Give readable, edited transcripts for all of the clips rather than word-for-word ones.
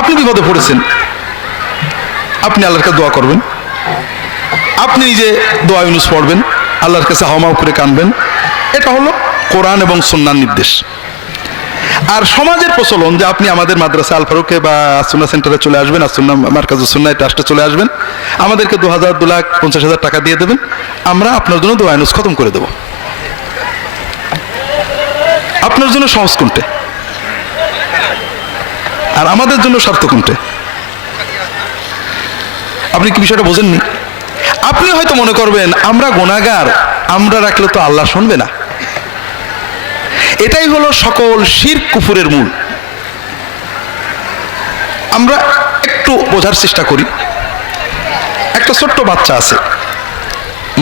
আপনি বিপদে পড়েছেন, আপনি আল্লাহর কাছে দোয়া করবেন, আপনি নিজে দোয়া ইউনুস পড়বেন, আল্লাহর কাছে হাওমাও করে কানবেন। এটা হলো কোরআন এবং সুন্নাহর নির্দেশ। আর সমাজের প্রচলন যে আপনি আমাদের মাদ্রাসা আল ফারুকে বা সুন্নাহ সেন্টারে চলে আসবেন, আর সুন্নাহ মার্কাজুস সুন্নাহ ট্রাস্টে চলে আসবেন, আমাদেরকে 2000, 2,50,000 টাকা দিয়ে দেবেন, আমরা আপনার জন্য দোয়া ইউনুস খতম করে দেব। আপনার জন্য সহজ কোনটে আর আমাদের জন্য স্বার্থ কোনটে? আপনি কি বিষয়টা বোঝেননি? আপনি হয়তো মনে করবেন আমরা গুনাহগার, আমরা রাখলে তো আল্লাহ শুনবে না। এটাই হলো সকল শিরক কুফরের মূল। আমরা একটু বোঝার চেষ্টা করি। একটা ছোট্ট বাচ্চা আছে,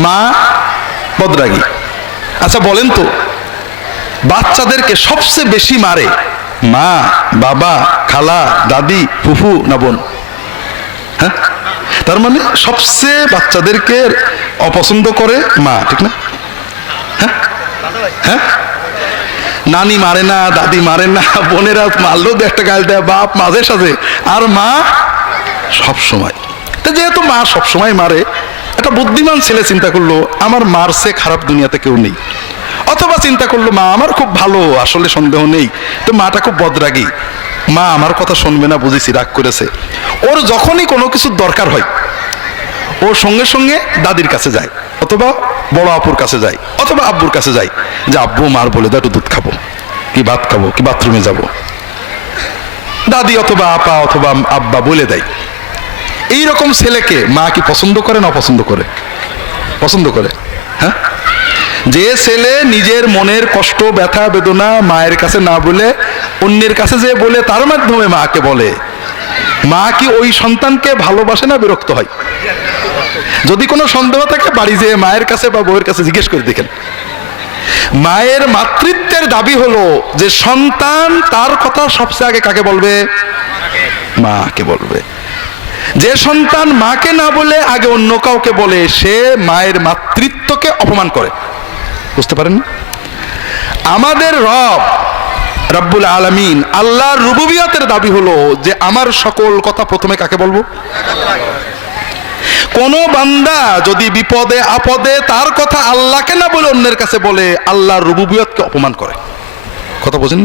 মা বদরাগী। আচ্ছা বলেন তো, বাচ্চাদেরকে সবচেয়ে বেশি মারে মা, বাবা, খালা, দাদি, ফুফু না বোন? হ্যাঁ, তার মানে সবচেয়ে বাচ্চাদেরকে অপছন্দ করে মা, ঠিক না? হ্যাঁ হ্যাঁ, নানি মারে না, দাদি মারে না, বোনেরা মারলেও একটা গাল দেয়, বাপ মাঝে সাঝে, আর মা সব সময়। তো যেহেতু মা সব সময় মারে, একটা বুদ্ধিমান ছেলে চিন্তা করলো আমার মার চেয়ে খারাপ দুনিয়াতে কেউ নেই। অথবা চিন্তা করলো মা আমার খুব ভালো, আসলে সন্দেহ নেই, তো মাটা খুব বদরাগী, মা আমার কথা শুনবে না, বুঝেছি রাগ করেছে। ওর যখনই কোনো কিছুর দরকার হয় ও সঙ্গে সঙ্গে দাদির কাছে যায়, অথবা বড় আপুর কাছে যায়, অথবা আব্বুর কাছে যায়, যে আব্বু মার বলে দাও একটু দুধ খাবো, কি ভাত খাবো, কি বাথরুমে যাব। দাদি অথবা আপা অথবা আব্বা বলে দেয়। এইরকম ছেলেকে মা কি পছন্দ করে না অপছন্দ করে? পছন্দ করে। হ্যাঁ, যে ছেলে নিজের মনের কষ্ট, ব্যথা, বেদনা মায়ের কাছে না বলে অন্যের কাছে যে বলে তার মাধ্যমে মাকে বলে, মা কি ওই সন্তানকে ভালোবাসে না বিরক্ত হয়? যদি কোনো সন্দেহ থাকে বাড়ি যেয়ে মায়ের কাছে বা বউয়ের কাছে জিজ্ঞেস করে দেখেন। মায়ের মাতৃত্বের দাবি হলো যে সন্তান তার কথা সবচেয়ে আগে কাকে বলবে? মাকে বলবে। যে সন্তান মাকে না বলে আগে অন্য কাউকে বলে সে মায়ের মাতৃত্বকে অপমান করে। বুঝতে পারেন? আমাদের রব রব্বুল আলামিন আল্লাহর রুবুবিয়তের দাবি হলো যে আমার সকল কথা প্রথমে কাকে বলবো? কোন বান্দা যদি বিপদে আপদে তার কথা আল্লাহকে না বলে অন্যের কাছে বলে, আল্লাহর রুবুবিয়তকে অপমান করে। কথা বোঝেন?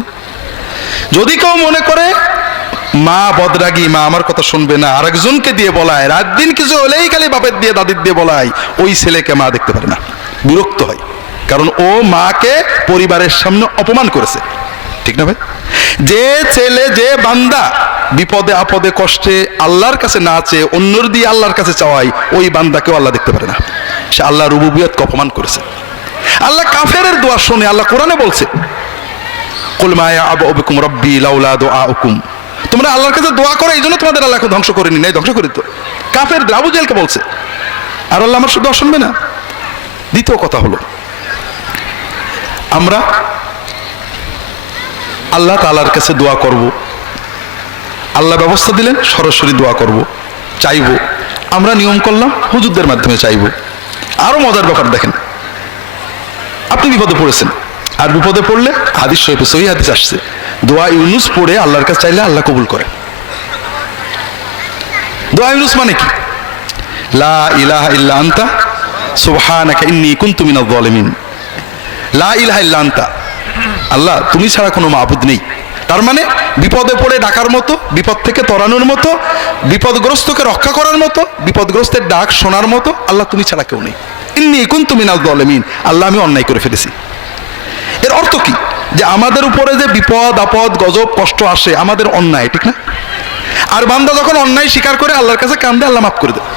যদি কেউ মনে করে মা বদরাগী, মা আমার কথা শুনবে না, আরেকজনকে দিয়ে বলায়, রাত দিন কিছু হলেই খালি বাপের দিয়ে দাদির দিয়ে বলায়, ওই ছেলেকে মা দেখতে পারে না, বিরক্ত হয়, কারণ ও মাকে পরিবারের সামনে অপমান করেছে। ঠিক না ভাই? যে ছেলে, যে বান্দা বিপদে আপদে কষ্টে আল্লাহর কাছে না চেয়ে অন্যর দিয়ে আল্লাহর কাছে চাওয়াই, ওই বান্দাকেও আল্লাহ দেখতে পারে না, সে আল্লাহর রুবুবিয়তকে অপমান করেছে। আল্লাহ কাফেরের দোয়া শোনে। আল্লাহ কোরআনে বলছে, কুল মা ইয়া'বু বিকুম রাব্বি লাউলা দুআউকুম, তোমরা আল্লাহর কাছে দোয়া করো, এই জন্য তোমাদের আল্লাহ এখন ধ্বংস করেনি, নাই ধ্বংস করে তো। কাফের আবু জেহেলকে বলছে, আর আল্লাহ আমার দোয়া শুনবে না। দ্বিতীয় কথা হলো, আমরা আল্লাহ তাআলার কাছে দোয়া করব, আল্লাহ ব্যবস্থা দিলেন সরাসরি দোয়া করব, চাইব। আমরা নিয়ম করলাম হুজুরদের মাধ্যমে চাইব। আরো মজার ব্যাপার দেখেন, আপনি বিপদে পড়েছেন, আর বিপদে পড়লে হাদিস শরীফে সহিহ হাদিস আসছে, দোয়া ইউনুস পড়ে আল্লাহর কাছে চাইলে আল্লাহ কবুল করে। দোয়া ইউনুস মানে কি? লা ইলাহা ইল্লা আনতা সুবহানাকা ইন্নী কুনতু মিনাজ জালিমিন। লা ইলাহা ইল্লা আনতা, আল্লাহ তুমি ছাড়া কোনো মাবুদ নেই। তার মানে বিপদে পড়ে ডাকার মতো, বিপদ থেকে তরানোর মতো, বিপদগ্রস্তকে রক্ষা করার মতো, বিপদগ্রস্তের ডাক শোনার মতো আল্লাহ তুমি ছাড়া কেউ নেই। ইন্নী কুনতু মিনাজ জালিমিন, আল্লাহ আমি অন্যায় করে ফেলেছি। এর অর্থ কি? যে আমাদের উপরে যে বিপদ আপদ গজব কষ্ট আসে আমাদের অন্যায়, ঠিক না? আর বান্দা যখন অন্যায় স্বীকার করে আল্লাহর কাছে কান্দে, আল্লাহ মাফ করে দেয়।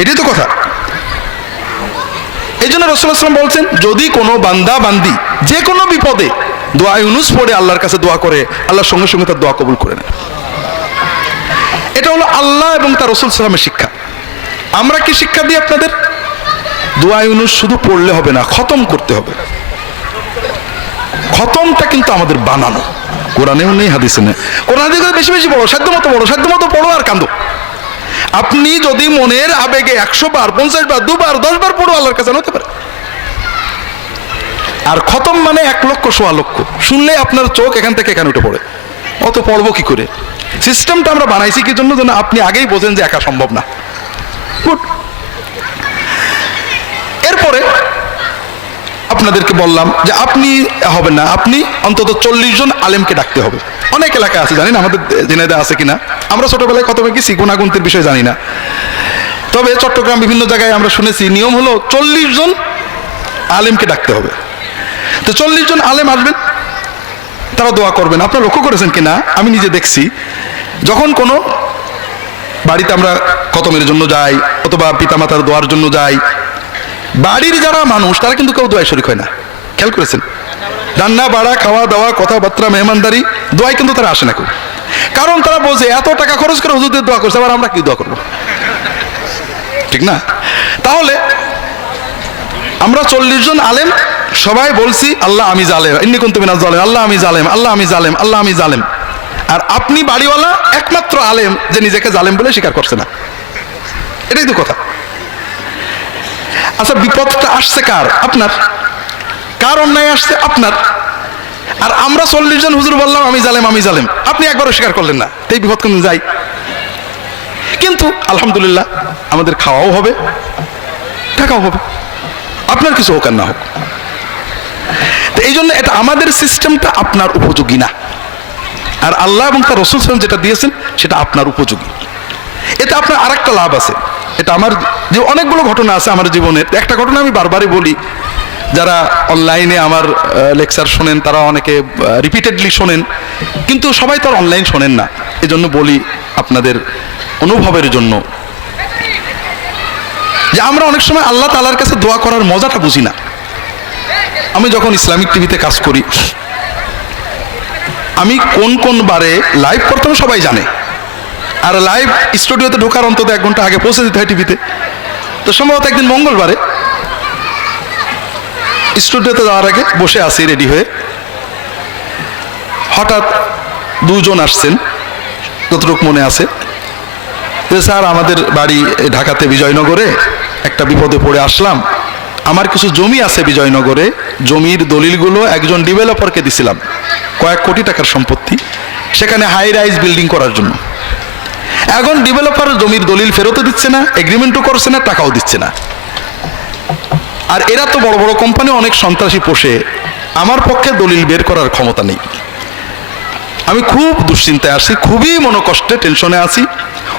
এটাই তো কথা। এই জন্য রাসূলুল্লাহ সাল্লাল্লাহু আলাইহি ওয়াসাল্লাম বলছেন, যদি কোনো বান্দা বান্দি যে কোনো বিপদে দোয়া ইউনুস পড়ে আল্লাহর কাছে দোয়া করে, আল্লাহর সঙ্গে সঙ্গে তার দোয়া কবুল করে নেয়। এটা হলো আল্লাহ এবং তার রাসূল সাল্লাল্লাহু আলাইহি ওয়াসাল্লামের শিক্ষা। আমরা কি শিক্ষা দিই আপনাদের? দোয়া ইউনুস শুধু পড়লে হবে না, খতম করতে হবে। খতমটা কিন্তু আমাদের বানানো, কোরআনেও নেই হাদিসে নেই। কোরআন হাদিসে বেশি বেশি পড়ো, সাধ্য মতো পড়ো আর কান্দো। আপনি যদি মনের আবেগে 100 বার 50 বার 2 বার 10 বার পড়ো, আল্লাহর কাছে হতে পারে। আর খতম মানে 1 লক্ষ 1.25 লক্ষ। শুনলে আপনার চোখ এখান থেকে এখানে উঠে পড়ে, অত পড়বো কি করে? সিস্টেমটা আমরা বানাইছি কি জন্য, যেন আপনি আগেই বোঝেন যে একা সম্ভব না। গুড। এরপরে আপনাদেরকে বললাম যে আপনি হবেন না, আপনি অন্তত 40 জন আলেমকে ডাকতে হবে। অনেক এলাকা আছে, জানি না আমাদের জেনেদা আছে কিনা, আমরা ছোটবেলায় কত গেছি, গুণাগুন্তির বিষয় জানি না, তবে চট্টগ্রাম বিভিন্ন জায়গায় আমরা শুনেছি নিয়ম হলো 40 জন আলেমকে ডাকতে হবে। তো 40 জন আলেম আসবেন, তারা দোয়া করবেন। আপনারা লক্ষ্য করেছেন কিনা, আমি নিজে দেখছি, যখন কোনো বাড়িতে আমরা খতমের জন্য যাই অথবা পিতামাতার দোয়ার জন্য যাই, বাড়ির যারা মানুষ তারা কিন্তু কেউ দোয়ায় শরীক হয় না। খেয়াল করেছেন? রান্না বাড়া, খাওয়া দাওয়া, কথাবার্তা, মেহমানদারি, দোয়ায় কিন্তু তারা আসে না কেউ। কারণ তারা বোঝে এত টাকা খরচ করে হুজুরদের দোয়া করছে, আবার আমরা কি দোয়া করবো, ঠিক না? তাহলে আমরা 40 জন আলেম সবাই বলছি আল্লাহ আমি জালেম, ইন্নী কুনতু মিনাজ জালিমিন, আল্লাহ আমি জালেম, আল্লাহ আমি জালেম, আল্লাহ আমি জালেম। আর আপনি বাড়িওয়ালা একমাত্র আলেম যে নিজেকে জালেম বলে স্বীকার করছে না। এটাই তো কথা। আচ্ছা, বিপদটা আসছে কার? আপনার। কার অন্যায় আসছে? আপনার। আর আমরা 40 জন হুজুর বললাম আমি জালেম, আমি জালেম, আপনি একবারও স্বীকার করলেন না, এই বিপদ কোন যাই। কিন্তু আলহামদুলিল্লাহ আমাদের খাওয়াও হবে, টাকাও হবে, আপনার কিছু হোক আর না হোক। তো এই জন্য এটা আমাদের সিস্টেমটা আপনার উপযোগী না, আর আল্লাহ এবং তার রাসূল সাল্লাল্লাহু আলাইহি ওয়াসাল্লাম যেটা দিয়েছেন সেটা আপনার উপযোগী। এতে আপনার আরেকটা লাভ আছে। এটা আমার যে অনেকগুলো ঘটনা আছে আমার জীবনের। একটা ঘটনা আমি বারবারই বলি, যারা অনলাইনে আমার লেকচার শোনেন তারা অনেকে রিপিটেডলি শোনেন, কিন্তু সবাই তো আর অনলাইন শোনেন না, এজন্য বলি আপনাদের অনুভবের জন্য, যে আমরা অনেক সময় আল্লাহ তাআলার কাছে দোয়া করার মজাটা বুঝি না। আমি যখন ইসলামিক টিভিতে কাজ করি, আমি কোন কোন বারে লাইভ করতাম সবাই জানে, আর লাইভ স্টুডিওতে ঢোকার অন্তত 1 ঘন্টা আগে পৌঁছে দিতে হয় টিভিতে। তো সম্ভবত একদিন মঙ্গলবারে স্টুডিওতে যাওয়ার আগে বসে আছি রেডি হয়ে, হঠাৎ 2 জন আসছেন, যতটুকু মনে আছে, যে স্যার আমাদের বাড়ি ঢাকাতে বিজয়নগরে, একটা বিপদে পড়ে আসলাম, আমার কিছু জমি আছে বিজয়নগরে, জমির দলিলগুলো একজন ডেভেলপারকে দিছিলাম, কয়েক কোটি টাকার সম্পত্তি, সেখানে হাই রাইজ বিল্ডিং করার জন্য। এখন ডেভেলপার জমির দলিল ফেরতও দিচ্ছে না, এগ্রিমেন্টও করছে না, টাকাও দিচ্ছে না। আর এরা তো বড় বড় কোম্পানি অনেক সন্ত্রাসী পোষে, আমার পক্ষে দলিল বের করার ক্ষমতা নেই। আমি খুব দুশ্চিন্তায় আছি, খুবই মনোকষ্টে, টেনশনে আছি।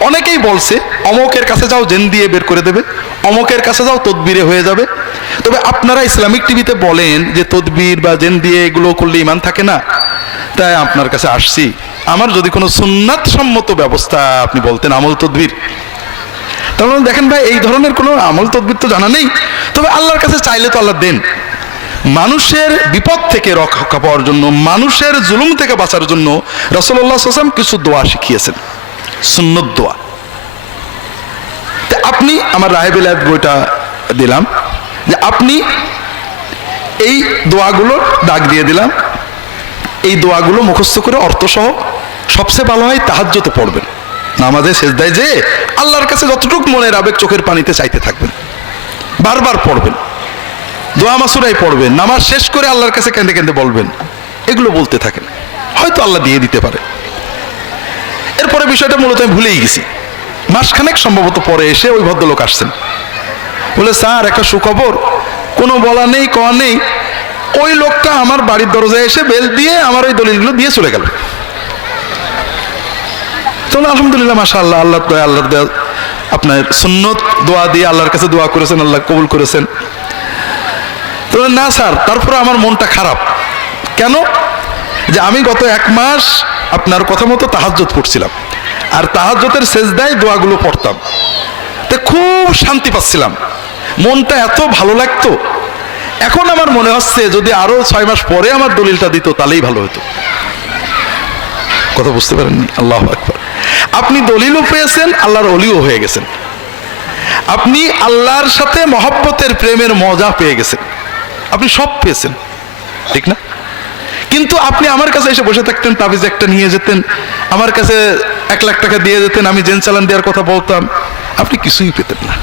অনেকেই বলছে অমকের কাছে যাও, জেন দিয়ে বের করে দেবে, অমকের কাছে যাও, তদবিরে হয়ে যাবে। তবে আপনারা ইসলামিক টিভিতে বলেন যে তদবির বা জেন দিয়ে এগুলো করলে ইমান থাকে না, তাই আপনার কাছে আসছি। আমার যদি কোনো সুন্নাত সম্মত ব্যবস্থা আপনি বলতেন, আমল তদবির, তাহলে দেখেন ভাই এই ধরনের কোনো আমল তদবির তো জানা নেই, তবে আল্লাহর কাছে চাইলে তো আল্লাহ দেন। মানুষের বিপদ থেকে রক্ষা পাওয়ার জন্য, মানুষের জুলুম থেকে বাঁচার জন্য রাসূলুল্লাহ সাল্লাল্লাহু আলাইহি ওয়াসাল্লাম কিছু দোয়া শিখিয়েছেন, সুন্নত দোয়া। আপনি আমার রাহে বেলায়েত বইটা দিলাম, যে আপনি এই দোয়াগুলো দাগ দিয়ে দিলাম, এই দোয়াগুলো মুখস্থ করে অর্থসহ, সবচেয়ে ভালো হয় তাহাজ্জুদে পড়বেন, নামাজে সেজদায় যে আল্লাহর কাছে যতটুকু মনের আবেগ চোখের পানিতে চাইতে থাকবেন, বারবার পড়বেন, দোয়া মাসুরাই পড়বেন, নামাজ শেষ করে আল্লাহর কাছে কেঁদে কেঁদে বলবেন, এগুলো বলতে থাকেন, হয়তো আল্লাহ দিয়ে দিতে পারে। এরপরে বিষয়টা মূলত আমি ভুলেই গেছি। মাসখানেক সম্ভবত পরে এসে ওই ভদ্রলোক আসছেন, বলে স্যার একটা সুখবর, কোনো বলা নেই কওয়া নেই, ওই লোকটা আমার বাড়ির দরজায় এসে বেল দিয়ে আমার ওই দলিলগুলো দিয়ে চলে গেল। তাহলে আলহামদুলিল্লাহ, মাশাআল্লাহ, আল্লাহ দয়া, আল্লাহর দয়া, আপনার সুন্নত দোয়া দিয়ে আল্লাহর কাছে দোয়া করেছেন, আল্লাহ কবুল করেছেন। তাহলে না স্যার, তারপরে আমার মনটা খারাপ। কেন? যে আমি গত 1 মাস আপনার কথা মতো তাহাজ্জুদ পড়ছিলাম, আর তাহাজ্জুদের সেজদায় দোয়াগুলো পড়তাম, তো খুব শান্তি পাচ্ছিলাম, মনটা এত ভালো লাগতো। এখন আমার মনে হচ্ছে যদি আরো 6 মাস পরে আমার দলিলটা দিত তাহলেই ভালো হতো। কথা বুঝতে পারেননি? আল্লাহু আকবার। আপনি দলিলও পেয়েছেন, আল্লাহর ওলিও হয়ে গেছেন, আপনি আল্লাহর সাথে মহব্বতের প্রেমের মজা পেয়ে গেছেন, আপনি সব পেয়েছেন, ঠিক না? কিন্তু আপনি আমার কাছে এসে বসে থাকতেন, তাবিজ একটা নিয়ে যেতেন, আমার কাছে 1 লাখ টাকা দিয়ে যেতেন, আমি জেন চালান দেওয়ার কথা বলতাম, আপনি কিছুই পেতেন না।